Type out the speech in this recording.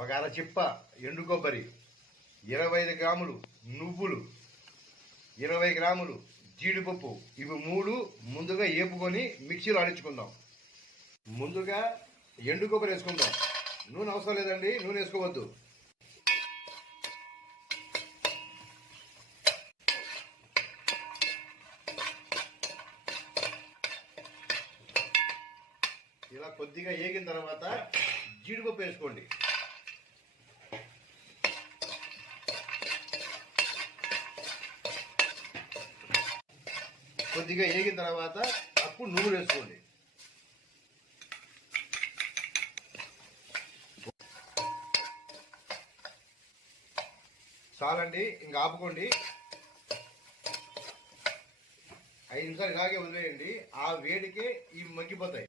ఒక అర చిప్ప ఎండు కొబ్బరి, 25 గ్రాములు నువ్వులు, 20 గ్రాములు జీడిపప్పు. ఇవి 3 ముందుగా ఏపుకొని మిక్సీలో ఆడించుకుందాం. ముందుగా ఎండు కొబ్బరి వేసుకుందాం. నూనె అవసరం లేదండి, నూనె వేసుకోవద్దు. ఇలా కొద్దిగా ఏగిన తర్వాత జీడిపప్పు వేసుకోండి. కొద్దిగా ఏగిన తర్వాత అప్పుడు నువ్వులు వేసుకోండి. చాలండి, ఇంకా ఆపుకోండి. 5 నిమిషాలు ఇలాగే వదిలేయండి. ఆ వేడికే ఇవి మగ్గిపోతాయి.